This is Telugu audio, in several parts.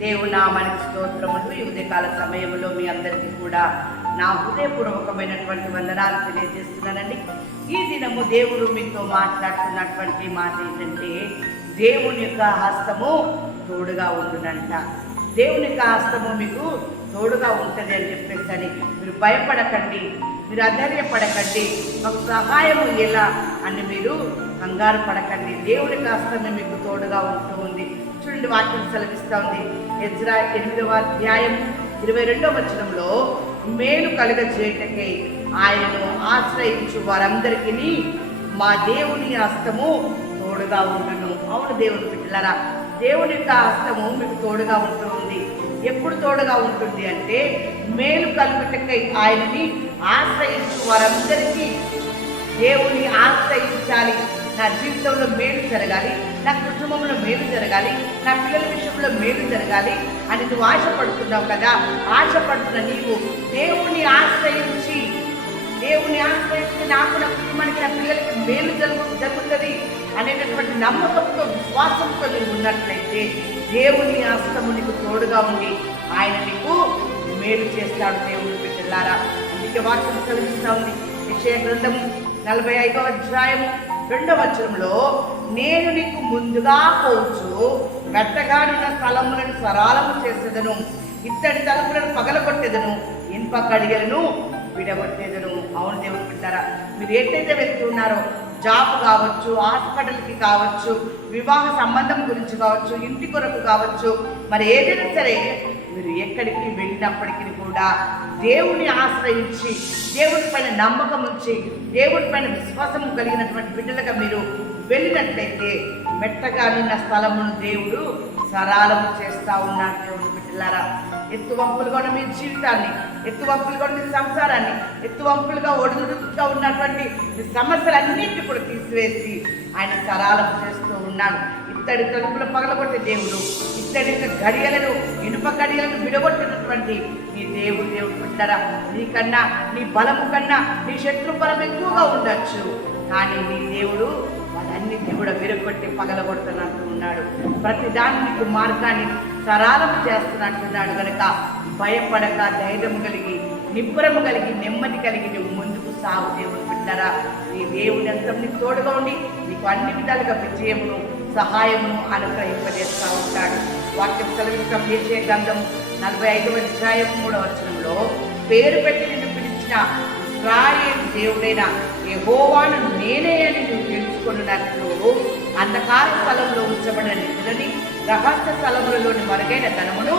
దేవుడు నామానికి స్తోత్రములు. ఈ ఉదయకాల సమయంలో మీ అందరికీ కూడా నా హృదయపూర్వకమైనటువంటి వందనాలు తెలియజేస్తున్నానండి. ఈ దినము దేవుడు మీతో మాట్లాడుతున్నటువంటి మాట ఏంటంటే దేవుని యొక్క హస్తము తోడుగా ఉండునంట. దేవుని యొక్క హస్తము మీకు తోడుగా ఉంటుంది అని చెప్పేసి అని మీరు భయపడకండి. మీరు అధైర్యపడకండి మాకు సహాయము ఎలా అని మీరు కంగారు పడకండి. దేవుని యొక్క మీకు తోడుగా ఉంటూ ఉంది. చూడండి వాక్యం సెలవిస్తూ ఉంది. ఎజ్రా ఎనిమిదవ అధ్యాయం ఇరవై రెండవ వచనంలో మేలు కలుగ చేయటకై ఆయనను ఆశ్రయించు వారందరికీ మా దేవుని హస్తము తోడుగా ఉండును. అవును దేవుని బిడ్డలారా దేవుని యొక్క హస్తము మీకు తోడుగా ఉంటూ ఉంది. ఎప్పుడు తోడుగా ఉంటుంది అంటే మేలు కలుగుటకై ఆయనని ఆశ్రయించు వారందరికీ దేవుని ఆశ్రయించాలి. నా జీవితంలో మేలు జరగాలి నా కుటుంబంలో మేలు జరగాలి నా పిల్లల విషయంలో మేలు జరగాలి అని నువ్వు ఆశపడుతున్నావు కదా. ఆశపడుతున్న నీవు దేవుని ఆశ్రయించి దేవుని ఆశ్రయించి నాకు నా కుటుంబానికి నా పిల్లలకి మేలు జరుగు జరుగుతుంది అనేటటువంటి నమ్మకంతో విశ్వాసంతో నీవు ఉన్నట్లయితే దేవుని ఆస్తము నీకు తోడుగా ఉండి ఆయన నీకు మేలు చేస్తాడు దేవుని బిడ్డలారా. అందుకే వాక్యం సెలవిస్తా ఉంది. విషయ గ్రంథము నలభై ఐదవ అధ్యాయము రెండవ వచనంలో నేను నీకు ముందుగా పోవచ్చు మెట్టగాడిన స్థలములను సరాలము చేసేదను ఇత్తడి తలుపులను పగలగొట్టేదను ఇనుప కడిగలను విడగొట్టేదను. అవును దేవుని పెట్టారా మీరు ఎట్టయితే వెళ్తున్నారో జాబ్ కావచ్చు హాస్పిటల్కి కావచ్చు వివాహ సంబంధం గురించి కావచ్చు ఇంటి కొరకు కావచ్చు మరి ఏదైనా సరే మీరు ఎక్కడికి వెళ్ళినప్పటికీ కూడా దేవుని ఆశ్రయించి దేవుడి పైన నమ్మకం ఉంచి దేవుడి పైన విశ్వాసం కలిగినటువంటి బిడ్డలుగా మీరు వెళ్ళినట్లయితే మెట్టగా నిన్న స్థలమును దేవుడు సరాలము చేస్తా ఉన్నాడు దేవుడు బిడ్డలారా. ఎత్తువంపులుగా ఉన్న మీ జీవితాన్ని ఎత్తువంపులుగా ఉన్న మీ సంసారాన్ని ఎత్తువంపులుగా ఒడిదుడుకుగా ఉన్నటువంటి మీ సమస్యలన్నింటినీ కూడా తీసివేసి ఆయన సరాలం చేస్తూ ఉన్నాడు. ఇత్తడి తలుపులు పగలగొట్టే దేవుడు ఇత్తడి గడియలను ఇనుప గడియలను విడగొట్టినటువంటి నీ దేవుడు దేవుడు బిడ్డరా నీకన్నా నీ బలము కన్నా నీ శత్రు బలం ఎక్కువగా ఉండొచ్చు. కానీ నీ దేవుడు వాళ్ళన్నింటినీ కూడా విరగొట్టి పగలగొడుతున్నట్టు ఉన్నాడు. ప్రతి దాన్ని మార్గాన్ని సరాలము చేస్తున్నట్టున్నాడు కనుక భయపడక ధైర్యం కలిగి నిబ్బరము కలిగి నెమ్మది కలిగి నువ్వు ముందుకు సాగు దేవుని బిడ్డరా. నీ దేవుని అంతం నీకు తోడుగా ఉండి నీకు అన్ని విధాలుగా విజయమును సహాయమును అనుగ్రహింపజేస్తూ ఉంటాడు. వాక్యం సెలవిస్తాం చేసే గంధం నలభై ఐదవ అధ్యాయం మూడవ వచనంలో పేరు పెట్టి నిన్ను పిలిచిన ఇస్రాయేల్ దేవుడైన యెహోవాను నేనే అని నువ్వు తెలుసుకున్నట్లు అంధకార స్థలంలో ఉంచబడిన నిధులని రహస్య స్థలములలోని మరుగైన ధనమును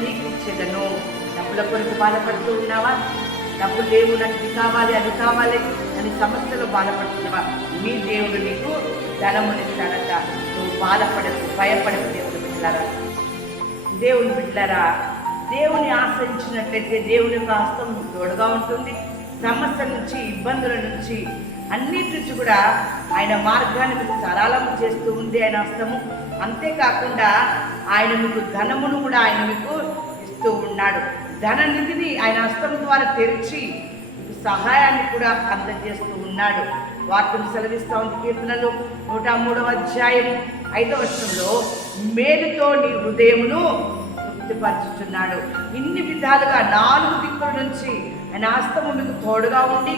నీకు ఇచ్చేదను. డబ్బుల కొరకు బాధపడుతూ ఉన్నావా? డబ్బు లేవు నాకు ఇది కావాలి అది కావాలి అని సమస్యలో బాధపడుతున్నావా? నీ దేవుడు నీకు ధనమునిస్తాడట నువ్వు బాధపడకు భయపడకు దేవుడు బిడ్డలారా. దేవుని బిడ్డలారా దేవుని ఆశ్రయించినట్లయితే దేవుని యొక్క హస్తం తోడుగా ఉంటుంది. సమస్య నుంచి ఇబ్బందుల నుంచి అన్నిటి నుంచి కూడా ఆయన మార్గాన్ని మీకు సరళం చేస్తూ ఉంది ఆయన హస్తము. అంతేకాకుండా ఆయన మీకు ధనమును కూడా ఆయన మీకు ఇస్తూ ఉన్నాడు. ధన నిధిని ఆయన హస్తం ద్వారా తెరిచి మీకు సహాయాన్ని కూడా అందజేస్తూ ఉన్నాడు. వాక్యం సెలవిస్తా ఉంది కీర్తనలు నూట మూడవ అధ్యాయం ఐదవ వర్షంలో మేలుతో నీ హృదయమును తృప్తిపరచుచున్నాడు. ఇన్ని విధాలుగా నాలుగు దిక్కుల నుంచి ఆయన హస్తము మీకు తోడుగా ఉండి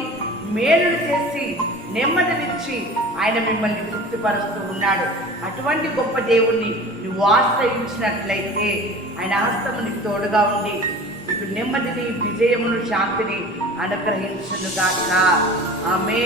మేలును చేసి నెమ్మదినిచ్చి ఆయన మిమ్మల్ని తృప్తిపరుస్తూ ఉన్నాడు. అటువంటి గొప్ప దేవుణ్ణి నువ్వు ఆశ్రయించినట్లయితే ఆయన హస్తము నీకు తోడుగా ఉండి నీకు నెమ్మదిని విజయమును శాంతిని అనుగ్రహించునుగాక. ఆమె